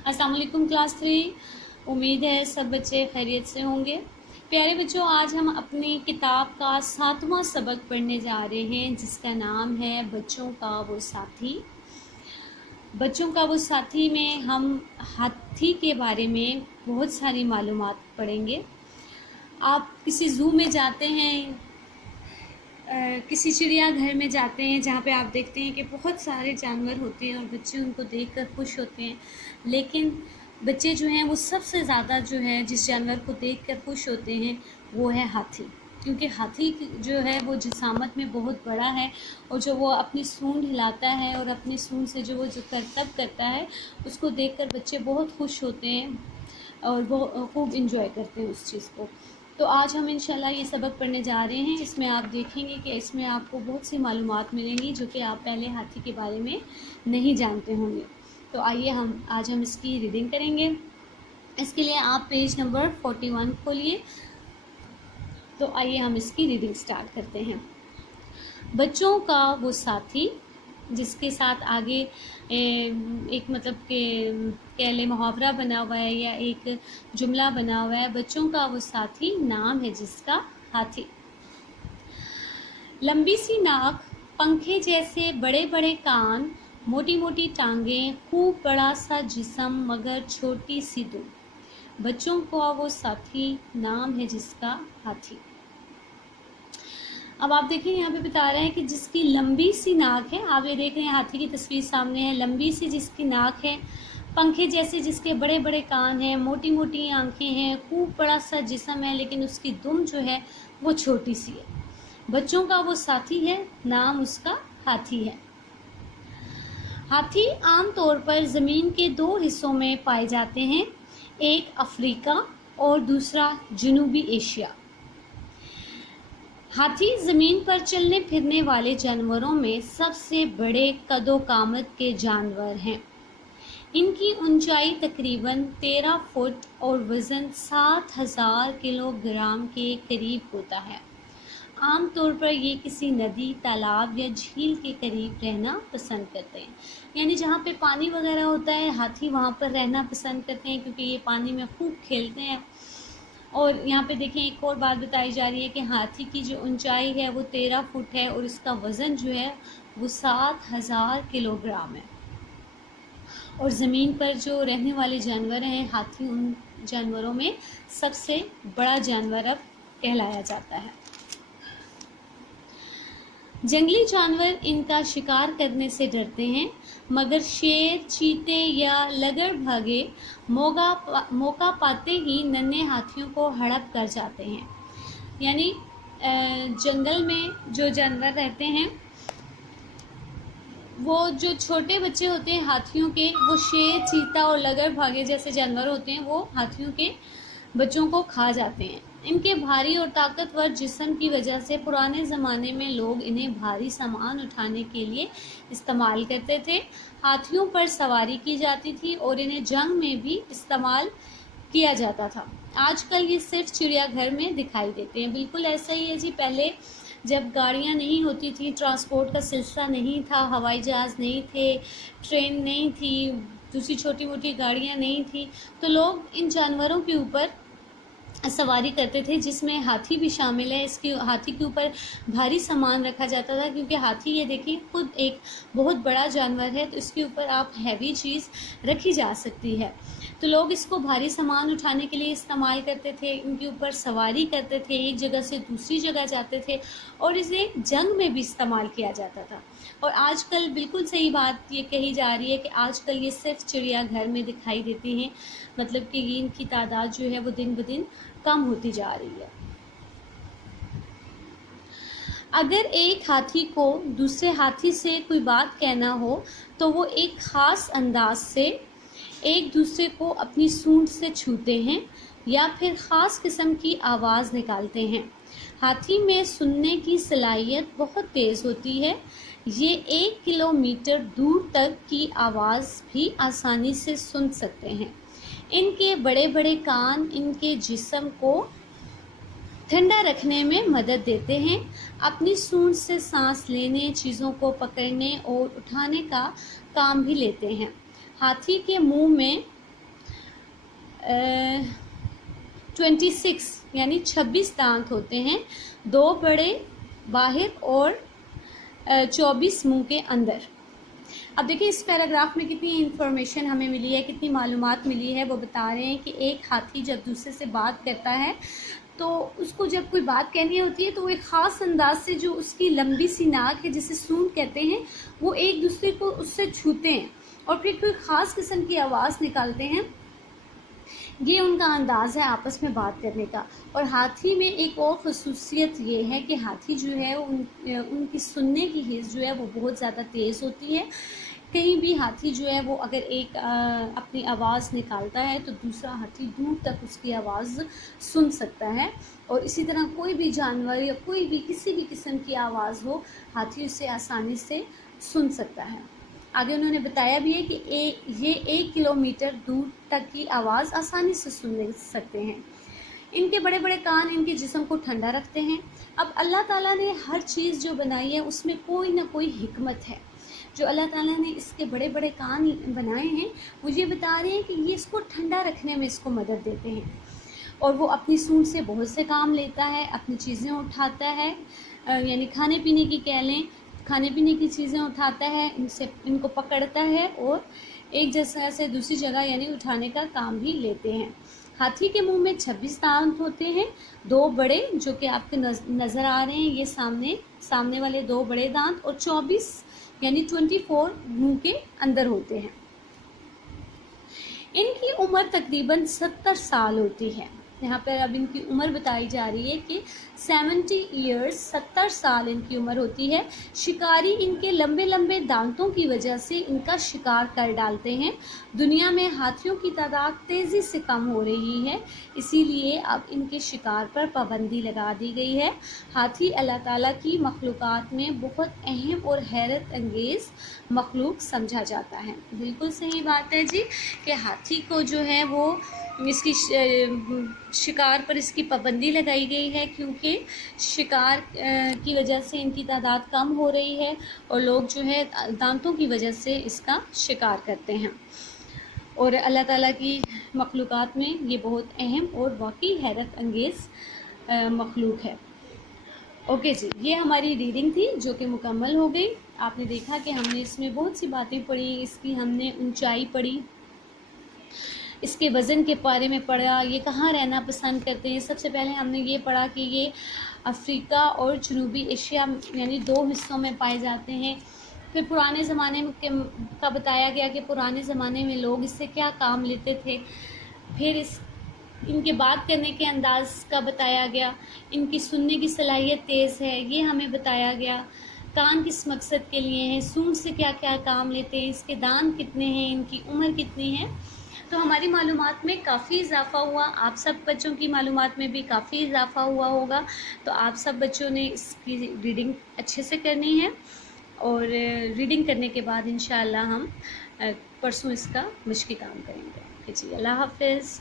अस्सलाम वालेकुम क्लास 3। उम्मीद है सब बच्चे खैरियत से होंगे। प्यारे बच्चों, आज हम अपनी किताब का 7वां सबक पढ़ने जा रहे हैं जिसका नाम है बच्चों का वो साथी। बच्चों का वो साथी में हम हाथी के बारे में बहुत सारी मालूमात पढ़ेंगे। आप किसी ज़ू में जाते हैं, किसी चिड़ियाघर में जाते हैं जहाँ पे आप देखते हैं कि बहुत सारे जानवर होते हैं और बच्चे उनको देखकर खुश होते हैं, लेकिन बच्चे जो हैं वो सबसे ज़्यादा जो है जिस जानवर को देखकर खुश होते हैं वो है हाथी। क्योंकि हाथी जो है वो जिसामत में बहुत बड़ा है और जो वो अपनी सूंड हिलाता है और अपनी सूंड से जो वो जो करतब करता है उसको देखकर बच्चे बहुत खुश होते हैं और वो खूब इंजॉय करते हैं उस चीज़ को। तो आज हम इंशाल्लाह ये सबक पढ़ने जा रहे हैं। इसमें आप देखेंगे कि इसमें आपको बहुत सी मालूमात मिलेंगी जो कि आप पहले हाथी के बारे में नहीं जानते होंगे। तो आइए आज हम इसकी रीडिंग करेंगे। इसके लिए आप पेज नंबर 41 खोलिए। तो आइए हम इसकी रीडिंग स्टार्ट करते हैं। बच्चों का वो साथी, जिसके साथ आगे एक मतलब के कह ले मुहावरा बना हुआ है या एक जुमला बना हुआ है। बच्चों का वो साथी नाम है जिसका हाथी। लंबी सी नाक, पंखे जैसे बड़े बड़े कान, मोटी मोटी टांगें, खूब बड़ा सा जिस्म मगर छोटी सी दुम। बच्चों का वो साथी नाम है जिसका हाथी। अब आप देखिए यहाँ पे बता रहे हैं कि जिसकी लंबी सी नाक है, आप ये देख रहे हैं हाथी की तस्वीर सामने है। लंबी सी जिसकी नाक है, पंखे जैसे जिसके बड़े बड़े कान हैं, मोटी मोटी आंखें हैं, खूब बड़ा सा जिस्म है, लेकिन उसकी दुम जो है वो छोटी सी है। बच्चों का वो साथी है, नाम उसका हाथी है। हाथी आम तौर पर ज़मीन के दो हिस्सों में पाए जाते हैं, एक अफ्रीका और दूसरा जनूबी एशिया। हाथी ज़मीन पर चलने फिरने वाले जानवरों में सबसे बड़े कदो कामत के जानवर हैं। इनकी ऊंचाई तकरीबन 13 फुट और वज़न 7000 किलोग्राम के करीब होता है। आम तौर पर ये किसी नदी, तालाब या झील के करीब रहना पसंद करते हैं। यानी जहाँ पे पानी वगैरह होता है हाथी वहाँ पर रहना पसंद करते हैं, क्योंकि ये पानी में खूब खेलते हैं। और यहाँ पे देखें एक और बात बताई जा रही है कि हाथी की जो ऊंचाई है वो 13 फुट है और इसका वज़न जो है वो 7000 किलोग्राम है। और ज़मीन पर जो रहने वाले जानवर हैं हाथी उन जानवरों में सबसे बड़ा जानवर अब कहलाया जाता है। जंगली जानवर इनका शिकार करने से डरते हैं, मगर शेर, चीते या लगड़भागे मौका पाते ही नन्हे हाथियों को हड़प कर जाते हैं। यानी जंगल में जो जानवर रहते हैं वो जो छोटे बच्चे होते हैं हाथियों के, वो शेर, चीता और लगड़भागे जैसे जानवर होते हैं वो हाथियों के बच्चों को खा जाते हैं। इनके भारी और ताकतवर जिस्म की वजह से पुराने ज़माने में लोग इन्हें भारी सामान उठाने के लिए इस्तेमाल करते थे। हाथियों पर सवारी की जाती थी और इन्हें जंग में भी इस्तेमाल किया जाता था। आजकल ये सिर्फ चिड़ियाघर में दिखाई देते हैं। बिल्कुल ऐसा ही है जी। पहले जब गाड़ियाँ नहीं होती थी, ट्रांसपोर्ट का सिलसिला नहीं था, हवाई जहाज़ नहीं थे, ट्रेन नहीं थी, दूसरी छोटी मोटी गाड़ियाँ नहीं थी, तो लोग इन जानवरों के ऊपर सवारी करते थे, जिसमें हाथी भी शामिल है। इसके हाथी के ऊपर भारी सामान रखा जाता था, क्योंकि हाथी ये देखिए खुद एक बहुत बड़ा जानवर है, तो इसके ऊपर आप हैवी चीज़ रखी जा सकती है। तो लोग इसको भारी सामान उठाने के लिए इस्तेमाल करते थे, इनके ऊपर सवारी करते थे, एक जगह से दूसरी जगह जाते थे और इसे जंग में भी इस्तेमाल किया जाता था। और आजकल बिल्कुल सही बात ये कही जा रही है कि आजकल ये सिर्फ चिड़ियाघर में दिखाई देते हैं, मतलब कि इनकी तादाद जो है वो दिन ब दिन कम होती जा रही है। अगर एक हाथी को दूसरे हाथी से कोई बात कहना हो तो वो एक ख़ास अंदाज से एक दूसरे को अपनी सूंड से छूते हैं या फिर ख़ास किस्म की आवाज़ निकालते हैं। हाथी में सुनने की सलाहियत बहुत तेज़ होती है। ये 1 किलोमीटर दूर तक की आवाज़ भी आसानी से सुन सकते हैं। इनके बड़े बड़े कान इनके जिस्म को ठंडा रखने में मदद देते हैं। अपनी सूंड से सांस लेने, चीज़ों को पकड़ने और उठाने का काम भी लेते हैं। हाथी के मुंह में 26 यानी 26 दांत होते हैं, 2 बड़े बाहर और 24 मुंह के अंदर। अब देखिए इस पैराग्राफ में कितनी इन्फॉर्मेशन हमें मिली है, कितनी मालूमात मिली है। वो बता रहे हैं कि एक हाथी जब दूसरे से बात करता है तो उसको जब कोई बात कहनी होती है तो वो एक ख़ास अंदाज से, जो उसकी लंबी सी नाक है जिसे सूंड कहते हैं, वो एक दूसरे को उससे छूते हैं और फिर कोई ख़ास किस्म की आवाज़ निकालते हैं। ये उनका अंदाज़ है आपस में बात करने का। और हाथी में एक और ख़ुसूसियत ये है कि हाथी जो है उनकी सुनने की हिस्स जो है वो बहुत ज़्यादा तेज़ होती है। कहीं भी हाथी जो है वो अगर एक अपनी आवाज़ निकालता है तो दूसरा हाथी दूर तक उसकी आवाज़ सुन सकता है। और इसी तरह कोई भी जानवर या कोई भी किसी भी किस्म की आवाज़ हो, हाथी उसे आसानी से सुन सकता है। आगे उन्होंने बताया भी है कि ये 1 किलोमीटर दूर तक की आवाज़ आसानी से सुन सकते हैं। इनके बड़े बड़े कान इनके जिस्म को ठंडा रखते हैं। अब अल्लाह ताला ने हर चीज़ जो बनाई है उसमें कोई ना कोई हिकमत है। जो अल्लाह ताला ने इसके बड़े बड़े कान बनाए हैं, वो ये बता रहे हैं कि ये इसको ठंडा रखने में इसको मदद देते हैं। और वो अपनी सूंड से बहुत से काम लेता है, अपनी चीज़ें उठाता है, यानी खाने पीने की कह लें, खाने पीने की चीज़ें उठाता है, इनको पकड़ता है और एक जगह से दूसरी जगह यानी उठाने का काम भी लेते हैं। हाथी के मुंह में 26 दांत होते हैं, 2 बड़े जो कि आपके नज़र आ रहे हैं, ये सामने वाले 2 बड़े दांत, और 24 यानी 24 मुंह के अंदर होते हैं। इनकी उम्र तकरीबन 70 साल होती है। यहाँ पर अब इनकी उम्र बताई जा रही है कि 70 ईयर्स, 70 साल इनकी उम्र होती है। शिकारी इनके लंबे लंबे दांतों की वजह से इनका शिकार कर डालते हैं। दुनिया में हाथियों की तादाद तेज़ी से कम हो रही है, इसीलिए अब इनके शिकार पर पाबंदी लगा दी गई है। हाथी अल्लाह ताला की मखलूक़ात में बहुत अहम और हैरत अंगेज़ मखलूक समझा जाता है। बिल्कुल सही बात है जी कि हाथी को जो है वो इसकी शिकार पर इसकी पाबंदी लगाई गई है, क्योंकि शिकार की वजह से इनकी तादाद कम हो रही है और लोग जो है दांतों की वजह से इसका शिकार करते हैं। और अल्लाह ताला की मखलूक़ात में ये बहुत अहम और वाकई हैरत अंगेज़ मखलूक है। ओके जी, ये हमारी रीडिंग थी जो कि मुकम्मल हो गई। आपने देखा कि हमने इसमें बहुत सी बातें पढ़ी, इसकी हमने ऊंचाई पढ़ी, इसके वज़न के बारे में पढ़ा, ये कहाँ रहना पसंद करते हैं। सबसे पहले हमने ये पढ़ा कि ये अफ्रीका और जनूबी एशिया यानी 2 हिस्सों में पाए जाते हैं। फिर पुराने ज़माने का बताया गया कि पुराने ज़माने में लोग इससे क्या काम लेते थे। फिर इनके बात करने के अंदाज़ का बताया गया। इनकी सुनने की सलाहियत तेज़ है, ये हमें बताया गया। कान किस मकसद के लिए हैं, सूंड से क्या क्या काम लेते हैं, इसके दांत कितने हैं, इनकी उम्र कितनी है। तो हमारी मालूमात में काफ़ी इजाफ़ा हुआ, आप सब बच्चों की मालूमात में भी काफ़ी इजाफ़ा हुआ होगा। तो आप सब बच्चों ने इसकी रीडिंग अच्छे से करनी है और रीडिंग करने के बाद इंशाअल्लाह हम परसों इसका मश्की काम करेंगे। जी, अल्लाह हाफ़िज़।